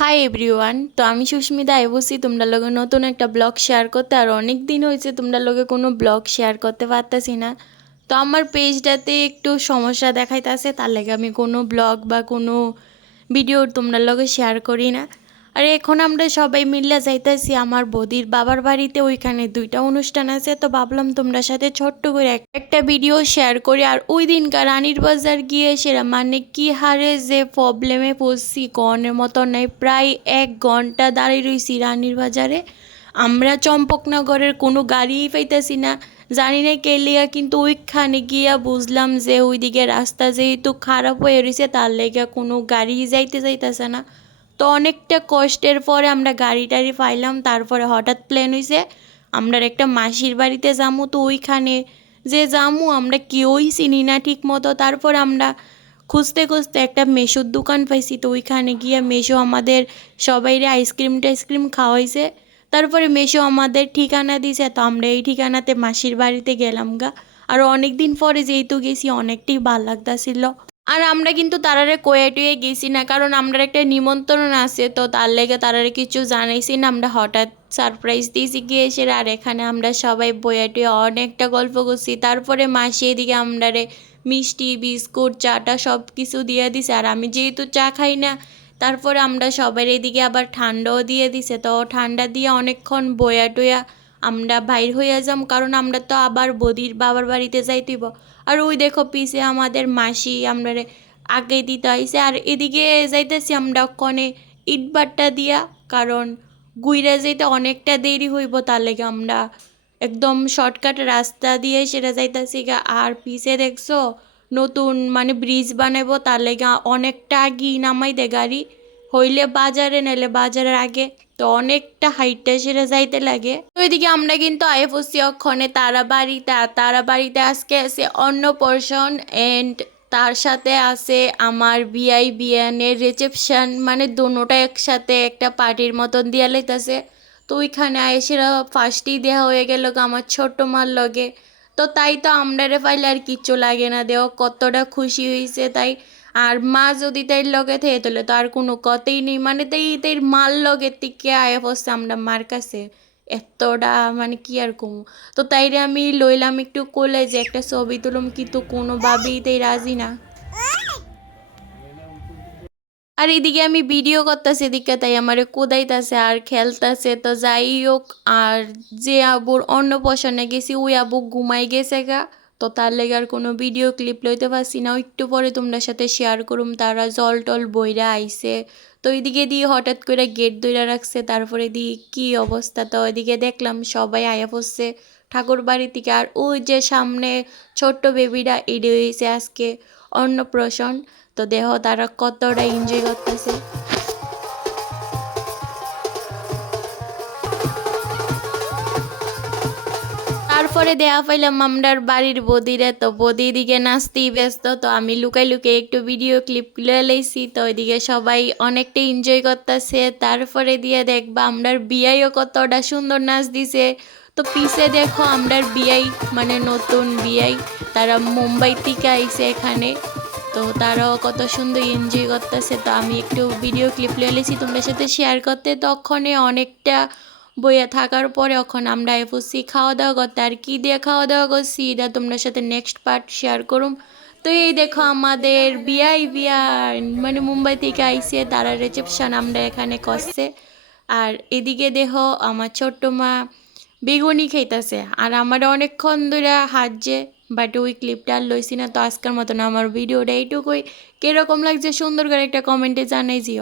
Hi everyone. তো আমি সুস্মিতা এবসি তোমরা লগে নতুন একটা ব্লগ শেয়ার করতে। আর অনেক দিন হয়েছে তোমরা লগে কোনো ব্লগ শেয়ার করতে পারতাছি না। তো আমার পেজটাতে একটু সমস্যা দেখাইতেছে, তার লাগে আমি কোনো ব্লগ বা কোনো ভিডিও তোমরা লগে শেয়ার করি না। আর এখন আমরা সবাই মিলে যাইতেছি আমার বদির বাবার বাড়িতে, ওইখানে দুইটা অনুষ্ঠান আছে। তো ভাবলাম তোমরা সাথে ছোট্ট করে একটা ভিডিও শেয়ার করি। আর ওই দিনকার রানীর বাজার গিয়ে সেরা মানে কি হারে যে প্রবলেমে পড়ছি কনের মতো নাই। প্রায় 1 ঘন্টা দাঁড়িয়ে রয়েছি রানীর বাজারে। আমরা চম্পকনগরের কোনো গাড়িই পাইতেছি না, জানি না কে লিগা। কিন্তু ওইখানে গিয়া বুঝলাম যে ওইদিকে রাস্তা যেহেতু খারাপ হয়ে রয়েছে, তার লেগে কোনো গাড়ি যাইতেছে না। তো অনেকটা কষ্টের পরে আমরা গাড়ি টাড়ি পাইলাম। তারপরে হঠাৎ প্ল্যান হয়েছে আমরা একটা মাসির বাড়িতে যামু। তো ওইখানে যে যামু আমরা কেউই চিনি না ঠিক মতো। তারপর আমরা খুঁজতে খুঁজতে একটা মেশোর দোকান পাইছি। তো ওইখানে গিয়ে মেশো আমাদের সবাইরে আইসক্রিম টাইসক্রিম খাওয়াইছে। তারপরে মেশো আমাদের ঠিকানা দিছে। তো আমরা এই ঠিকানাতে মাসির বাড়িতে গেলাম গা। আর অনেক দিন পরে যেহেতু গেছি অনেকটাই ভাল লাগতাছিল। আর আমরা কিন্তু তারারে কয়ে টুয়ে গেছি না, কারণ আমরা একটা নিমন্ত্রণ আছে। তো তার লেগে তারারে কিছু জানাইছি না, আমরা হঠাৎ সারপ্রাইজ দিয়েছি গিয়ে এসে। আর এখানে আমরা সবাই বয়ে টুয়ে অনেকটা গল্প করছি। তারপরে মাসি এদিকে আমরারে মিষ্টি বিস্কুট চাটা সব কিছু দিয়ে দিছে। আর আমি যেহেতু চা খাই না, তারপরে আমরা সবার এদিকে আবার ঠান্ডাও দিয়ে দিছে। তো ঠান্ডা দিয়ে অনেকক্ষণ বয়া টুয়া আমরা বাইর হইয়া যাম, কারণ আমরা তো আবার বদির বাবার বাড়িতে যাইতেইব। আর ওই দেখো পিছে আমাদের মাসি আমরা আগে দিতে আইছে। আর এদিকে যাইতেছি আমরা ওখানে ইটবাট্টা দিয়া, কারণ গুইরা যাইতে অনেকটা দেরি হইব, তার লেগে আমরা একদম শর্টকাট রাস্তা দিয়ে সেটা যাইতেছি গা। আর পিছে দেখছো নতুন মানে ব্রিজ বানাবো, তার লেগে অনেকটা আগেই নামাই দে গাড়ি, হইলে বাজারে নাইলে বাজারের আগে। তো অনেকটা হাইটটা সেটা যাইতে লাগে। তো এদিকে আমরা কিন্তু আয়ে পড়ছি অক্ষণে তারাবাড়িতে। আর তারাবাড়িতে আজকে আছে অন্নপ্রাশন এন্ড তার সাথে আছে আমার বিআই বিয়ানের রিসেপশন, মানে দুটোটা একসাথে একটা পার্টির মতন দিয়া লইতাছে। তো ওইখানে আয়েসেরা ফার্স্টেই দেওয়া হয়ে গেল আমার ছোট্ট মার লগে। তো তাই তো আমরারে পাইলে আর কিচ্ছু লাগে না, দেও কতটা খুশি হয়েছে তাই। আর মা যদি তাই লগে থেকে তোলে তো আর কোনো কথাই নেই, মানে তাই তাই মার লগে থেকে আয়া পড়ছে আমরা মার কাছে। এতটা মানে কি আর কমু। তো তাইরে আমি লইলাম একটু কোলে যে একটা ছবি তুলুম, কিন্তু কোনোভাবেই তাই রাজি না। আর এদিকে আমি ভিডিও করতেছি এদিকে, তাই আমারে কোদাইতেছে আর খেলতেছে। তো যাই হোক, আর যে আবুর অন্নপ্রাশনে গেছি ওই আবু ঘুমাই গেছে গা। তো তার লেগে আর কোনো ভিডিও ক্লিপ লইতে পারছি না। একটু পরে তোমরা সাথে শেয়ার করুম তারা জল টল বইরা আইছে। তো এইদিকে দিয়ে হঠাৎ করে গেট দইরা রাখছে, তারপরে দিয়ে কি অবস্থা। তো ওইদিকে দেখলাম সবাই আয়া পড়ছে ঠাকুর বাড়ি থেকে। আর ওই যে সামনে ছোট্ট বেবিটা এডে হয়েছে আজকে অন্নপ্রাশন। তো দেহ তারা কতটা এনজয় করতেছে। তারপরে দেয়া পাইলাম আমরার বাড়ির বদিরে। তো বদি দিকে নাচতেই ব্যস্ত। তো আমি লুকাই লুকাই একটু ভিডিও ক্লিপ তুলে লাইছি। তো ওইদিকে সবাই অনেকটা এনজয় করতেছে। তারপরে দিয়ে দেখবা আমরার বিয়াইও কতটা সুন্দর নাচ দিছে। তো পিছে দেখো আমরার বিয়াই মানে নতুন বিয়াই, তারা মুম্বাই থেকে আইছে এখানে। তো তারাও কত সুন্দর এনজয় করতেছে। তো আমি একটু ভিডিও ক্লিপ লিয়ে লেছি তোমাদের সাথে শেয়ার করতে। তখনই অনেকটা বইয়া থাকার পরে এখন আমরা এফুসি খাওয়া দাওয়া করতে। আর কি দিয়ে খাওয়া দাওয়া করছি এটা তোমাদের সাথে নেক্সট পার্ট শেয়ার করুম। তো এই দেখো আমাদের বিয়ার মানে মুম্বাই থেকে আইসে, তারা রিসেপশন আমরা এখানে করছে। আর এদিকে দেখো আমার ছোট্ট মা বেগুনি খাইতেছে। আর আমার অনেকক্ষণ ধরে হাঁটছে, বাট ওই ক্লিপটা আর লইছি না। তো আজকের মতন আমার ভিডিওটা এইটুকুই। কীরকম লাগছে সুন্দর করে একটা কমেন্টে জানাই দিও।